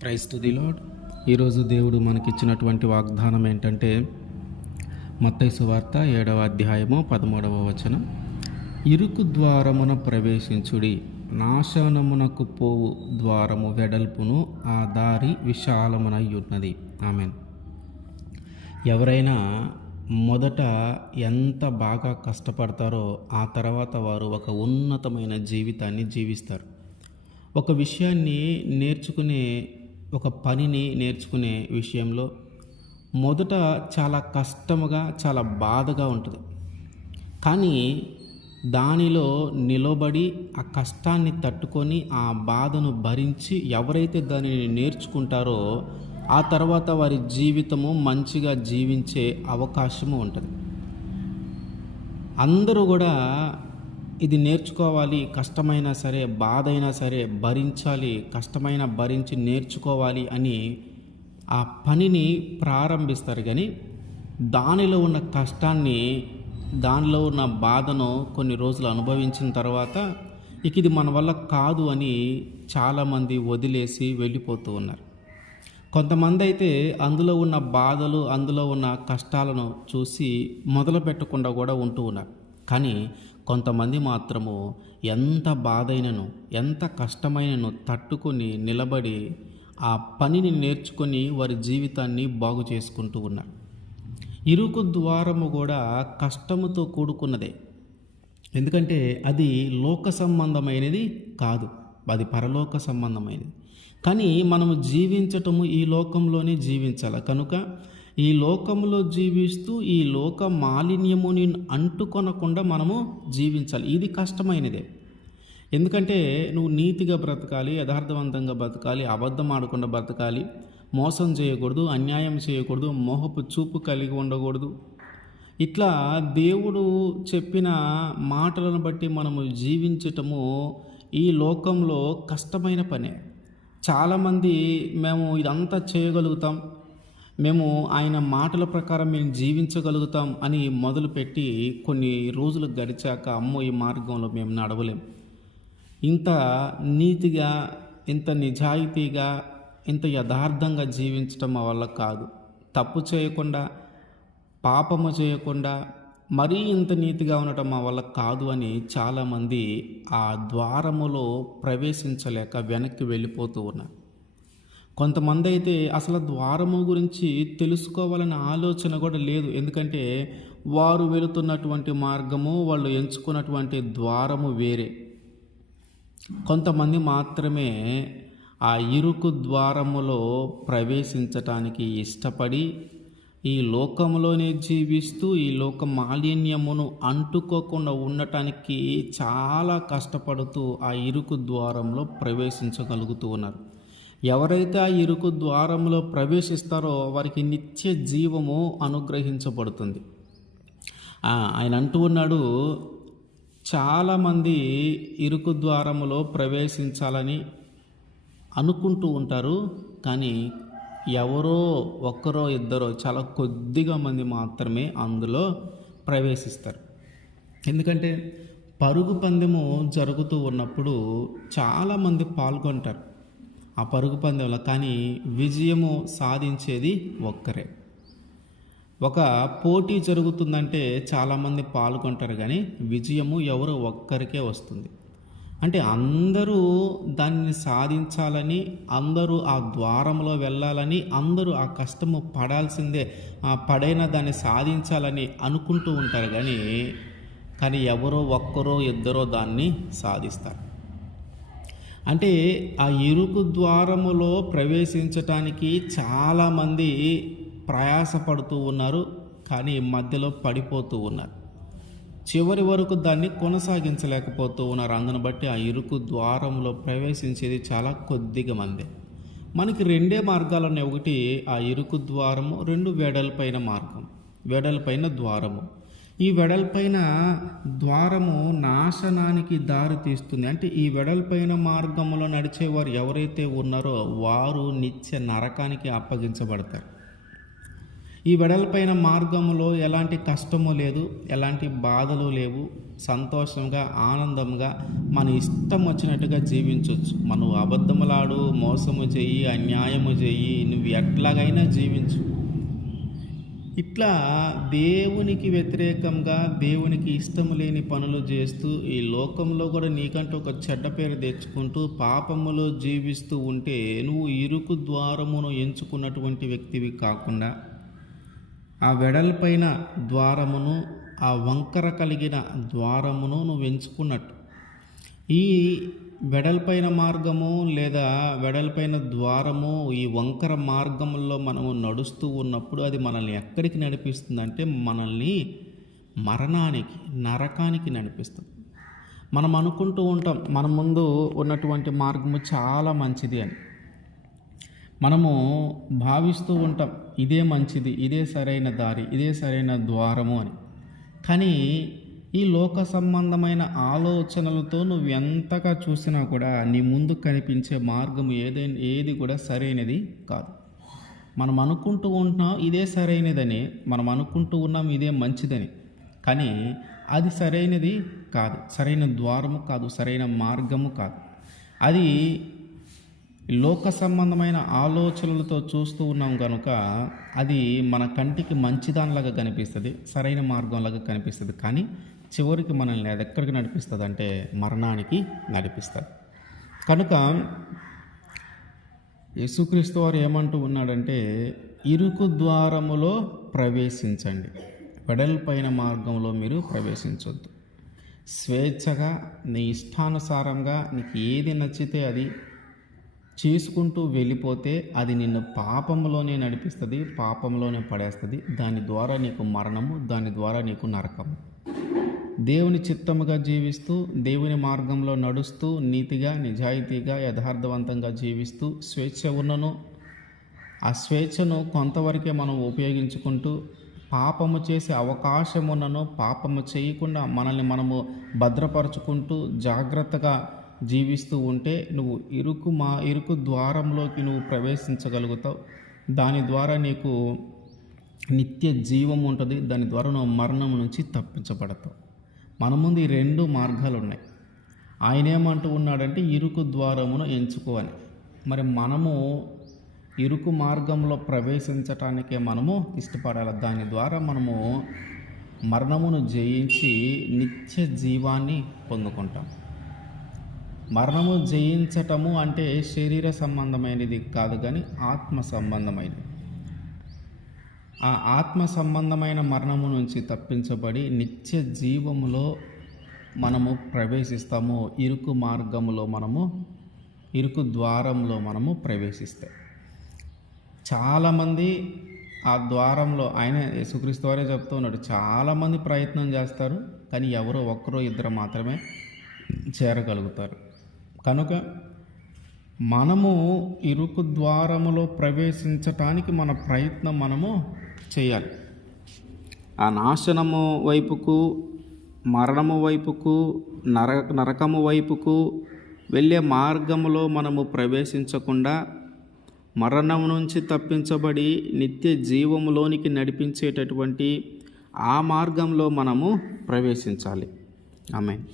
Praise to the lord. ఈరోజు దేవుడు మనకిచ్చినటువంటి వాగ్దానం ఏంటంటే మత్తయి సువార్త 7వ అధ్యాయము 13వ వచనం. ఇరుకు ద్వారమున ప్రవేశించుడి, నాశనమునకు పోవు ద్వారము వెడల్పును, ఆ దారి విశాలమునై ఉన్నది. ఆమేన్. ఎవరైనా మొదట ఎంత బాగా కష్టపడతారో ఆ తర్వాత వారు ఒక ఉన్నతమైన జీవితాన్ని జీవిస్తారు. ఒక విషయాన్ని నేర్చుకునే, ఒక పనిని నేర్చుకునే విషయంలో మొదట చాలా కష్టముగా, చాలా బాధగా ఉంటుంది. కానీ దానిలో నిలబడి ఆ కష్టాన్ని తట్టుకొని ఆ బాధను భరించి ఎవరైతే దానిని నేర్చుకుంటారో ఆ తర్వాత వారి జీవితము మంచిగా జీవించే అవకాశము ఉంటుంది. అందరూ కూడా ఇది నేర్చుకోవాలి, కష్టమైనా సరే బాధ అయినా సరే భరించాలి, కష్టమైన భరించి నేర్చుకోవాలి అని ఆ పనిని ప్రారంభిస్తారు. కానీ దానిలో ఉన్న కష్టాన్ని, దానిలో ఉన్న బాధను కొన్ని రోజులు అనుభవించిన తర్వాత ఇది మన వల్ల కాదు అని చాలామంది వదిలేసి వెళ్ళిపోతూ ఉన్నారు. కొంతమంది అయితే అందులో ఉన్న బాధలు, అందులో ఉన్న కష్టాలను చూసి మొదలు పెట్టకుండా కూడా ఉంటూ ఉన్నారు. కానీ కొంతమంది మాత్రము ఎంత బాధైనను, ఎంత కష్టమైనను తట్టుకొని నిలబడి ఆ పనిని నేర్చుకొని వారి జీవితాన్ని బాగు చేసుకుంటూ ఉన్నారు. ఇరుకు ద్వారము కూడా కష్టముతో కూడుకున్నదే. ఎందుకంటే అది లోక సంబంధమైనది కాదు, అది పరలోక సంబంధమైనది. కానీ మనము జీవించటము ఈ లోకంలోనే జీవించాలి. కనుక ఈ లోకంలో జీవిస్తూ ఈ లోక మాలిన్యముని అంటుకొనకుండా మనము జీవించాలి. ఇది కష్టమైనదే. ఎందుకంటే నువ్వు నీతిగా బ్రతకాలి, యథార్థవంతంగా బ్రతకాలి, అబద్ధం ఆడకుండా బ్రతకాలి, మోసం చేయకూడదు, అన్యాయం చేయకూడదు, మోహపు చూపు కలిగి ఉండకూడదు. ఇట్లా దేవుడు చెప్పిన మాటలను బట్టి మనము జీవించటము ఈ లోకంలో కష్టమైన పనే. చాలామంది మేము ఇదంతా చేయగలుగుతాం, మేము ఆయన మాటల ప్రకారం మేము జీవించగలుగుతాం అని మొదలుపెట్టి కొన్ని రోజులు గడిచాక అమ్మో ఈ మార్గంలో మేము నడవలేం, ఇంత నీతిగా, ఇంత నిజాయితీగా, ఇంత యథార్థంగా జీవించటం మా వల్ల కాదు, తప్పు చేయకుండా, పాపము చేయకుండా మరీ ఇంత నీతిగా ఉండటం మా వల్ల కాదు అని చాలామంది ఆ ద్వారములో ప్రవేశించలేక వెనక్కి వెళ్ళిపోతూ ఉన్నారు. కొంతమంది అయితే అసలు ద్వారము గురించి తెలుసుకోవాలనే ఆలోచన కూడా లేదు. ఎందుకంటే వారు వెళుతున్నటువంటి మార్గము, వాళ్ళు ఎంచుకున్నటువంటి ద్వారము వేరే. కొంతమంది మాత్రమే ఆ ఇరుకు ద్వారములో ప్రవేశించటానికి ఇష్టపడి ఈ లోకంలోనే జీవిస్తూ ఈ లోక మాలిన్యమును అంటుకోకుండా ఉండటానికి చాలా కష్టపడుతూ ఆ ఇరుకు ద్వారంలో ప్రవేశించగలుగుతూ ఉన్నారు. ఎవరైతే ఆ ఇరుకు ద్వారంలో ప్రవేశిస్తారో వారికి నిత్య జీవము అనుగ్రహించబడుతుంది. ఆయన అంటూ ఉన్నాడు, చాలామంది ఇరుకు ద్వారములో ప్రవేశించాలని అనుకుంటూ ఉంటారు, కానీ ఎవరో ఒక్కరో ఇద్దరో, చాలా కొద్దిగా మంది మాత్రమే అందులో ప్రవేశిస్తారు. ఎందుకంటే పరుగు పందెము జరుగుతూ ఉన్నప్పుడు చాలామంది పాల్గొంటారు ఆ పరుగు పందెంలో, కానీ విజయము సాధించేది ఒక్కరే. ఒక పోటీ జరుగుతుందంటే చాలామంది పాల్గొంటారు, కానీ విజయము ఎవరో ఒక్కరికే వస్తుంది. అంటే అందరూ దాన్ని సాధించాలని, అందరూ ఆ ద్వారంలో వెళ్ళాలని, అందరూ ఆ కష్టము పడాల్సిందే, ఆ పడైన దాన్ని సాధించాలని అనుకుంటూ ఉంటారు. కానీ ఎవరో ఒక్కరో ఇద్దరో దాన్ని సాధిస్తారు. అంటే ఆ ఇరుకు ద్వారములో ప్రవేశించటానికి చాలామంది ప్రయాసపడుతూ ఉన్నారు, కానీ మధ్యలో పడిపోతూ ఉన్నారు. చివరి వరకు దాన్ని కొనసాగించలేకపోతూ ఉన్నారు. అందును బట్టి ఆ ఇరుకు ద్వారంలో ప్రవేశించేది చాలా కొద్దిగా మంది. మనకి రెండే మార్గాలు ఉన్నాయి. ఒకటి ఆ ఇరుకు ద్వారము, రెండు వెడల్పైన మార్గం, వెడల్పైన ద్వారము. ఈ వెడల్పైన ద్వారము నాశనానికి దారి తీస్తుంది. అంటే ఈ వెడల్పైన మార్గంలో నడిచేవారు ఎవరైతే ఉన్నారో వారు నిత్య నరకానికి అప్పగించబడతారు. ఈ వెడల్పైన మార్గములో ఎలాంటి కష్టము లేదు, ఎలాంటి బాధలు లేవు. సంతోషంగా, ఆనందంగా మన ఇష్టం వచ్చినట్టుగా జీవించవచ్చు. మనం అబద్ధములాడు, మోసము చెయ్యి, అన్యాయము చెయ్యి, నువ్వు ఎట్లాగైనా జీవించు. ఇట్లా దేవునికి వ్యతిరేకంగా, దేవునికి ఇష్టం లేని పనులు చేస్తూ, ఈ లోకంలో కూడా నీకంటూ ఒక చెడ్డ పేరు తెచ్చుకుంటూ పాపములో జీవిస్తూ ఉంటే నువ్వు ఇరుకు ద్వారమును ఎంచుకున్నటువంటి వ్యక్తివి కాకుండా ఆ వెడల్పైన ద్వారమును, ఆ వంకర కలిగిన ద్వారమును నువ్వు ఎంచుకున్నట్టు. ఈ వెడల్పైన మార్గము లేదా వెడల్పైన ద్వారము, ఈ వంకర మార్గంలో మనము నడుస్తూ ఉన్నప్పుడు అది మనల్ని ఎక్కడికి నడిపిస్తుందంటే మనల్ని మరణానికి, నరకానికి నడిపిస్తుంది. మనం అనుకుంటూ ఉంటాం మన ముందు ఉన్నటువంటి మార్గము చాలా మంచిది అని. మనము భావిస్తూ ఉంటాం ఇదే మంచిది, ఇదే సరైన దారి, ఇదే సరైన ద్వారము అని. కానీ ఈ లోక సంబంధమైన ఆలోచనలతో నువ్వు ఎంతగా చూసినా కూడా నీ ముందు కనిపించే మార్గం ఏది కూడా సరైనది కాదు. మనం అనుకుంటూ ఉంటున్నాం ఇదే సరైనదని, మనం అనుకుంటూ ఉన్నాం ఇదే మంచిదని, కానీ అది సరైనది కాదు, సరైన ద్వారము కాదు, సరైన మార్గము కాదు. అది లోక సంబంధమైన ఆలోచనలతో చూస్తూ ఉన్నాం కనుక అది మన కంటికి మంచిదానిలాగా కనిపిస్తుంది, సరైన మార్గంలాగా కనిపిస్తుంది. కానీ చివరికి మనల్ని అది ఎక్కడికి నడిపిస్తుంది అంటే మరణానికి నడిపిస్తుంది. కనుక యేసుక్రీస్తు వారు ఏమంటూ ఉన్నాడంటే, ఇరుకు ద్వారములో ప్రవేశించండి, వెడల్పైన మార్గంలో మీరు ప్రవేశించొద్దు. స్వేచ్ఛగా నీ ఇష్టానుసారంగా నీకు ఏది నచ్చితే అది చేసుకుంటూ వెళ్ళిపోతే అది నిన్ను పాపంలోనే నడిపిస్తుంది, పాపంలోనే పడేస్తుంది. దాని ద్వారా నీకు మరణము, దాని ద్వారా నీకు నరకము. దేవుని చిత్తముగా జీవిస్తూ, దేవుని మార్గంలో నడుస్తూ, నీతిగా, నిజాయితీగా, యథార్థవంతంగా జీవిస్తూ స్వేచ్ఛ ఉన్నను ఆ స్వేచ్ఛను కొంతవరకే మనం ఉపయోగించుకుంటూ, పాపము చేసే అవకాశం ఉన్నను పాపము చేయకుండా మనల్ని మనము భద్రపరుచుకుంటూ జాగ్రత్తగా జీవిస్తూ ఉంటే నువ్వు ఇరుకు ద్వారంలోకి నువ్వు ప్రవేశించగలుగుతావు. దాని ద్వారా నీకు నిత్య జీవం ఉంటుంది. దాని ద్వారా నువ్వు మరణం నుంచి తప్పించబడతావు. మన ముందు ఈ 2 మార్గాలు ఉన్నాయి. ఆయన ఏమంటూ ఉన్నాడంటే ఇరుకు ద్వారమును ఎంచుకోవాలి. మరి మనము ఇరుకు మార్గంలో ప్రవేశించటానికే మనము ఇష్టపడాలి. దాని ద్వారా మనము మరణమును జయించి నిత్య జీవాన్ని పొందుకుంటాం. మరణము జయించటము అంటే శరీర సంబంధమైనది కాదు, కానీ ఆత్మ సంబంధమైనది. ఆ ఆత్మ సంబంధమైన మరణము నుంచి తప్పించబడి నిత్య జీవములో మనము ప్రవేశిస్తాము. ఇరుకు మార్గములో మనము, ఇరుకు ద్వారంలో మనము ప్రవేశిస్తాం. చాలామంది ఆ ద్వారంలో, ఆయన యేసుక్రీస్తు వారే చెప్తూ ఉన్నాడు, చాలామంది ప్రయత్నం చేస్తారు కానీ ఎవరో ఒక్కరో ఇద్దరు మాత్రమే చేరగలుగుతారు. కనుక మనము ఇరుకు ద్వారములో ప్రవేశించటానికి మన ప్రయత్నం మనము చేయాలి. ఆ నాశనము వైపుకు, మరణము వైపుకు, నరకము వైపుకు వెళ్ళే మార్గములో మనము ప్రవేశించకుండా మరణం నుంచి తప్పించబడి నిత్య జీవములోనికి నడిపించేటటువంటి ఆ మార్గంలో మనము ప్రవేశించాలి. ఆమేన్.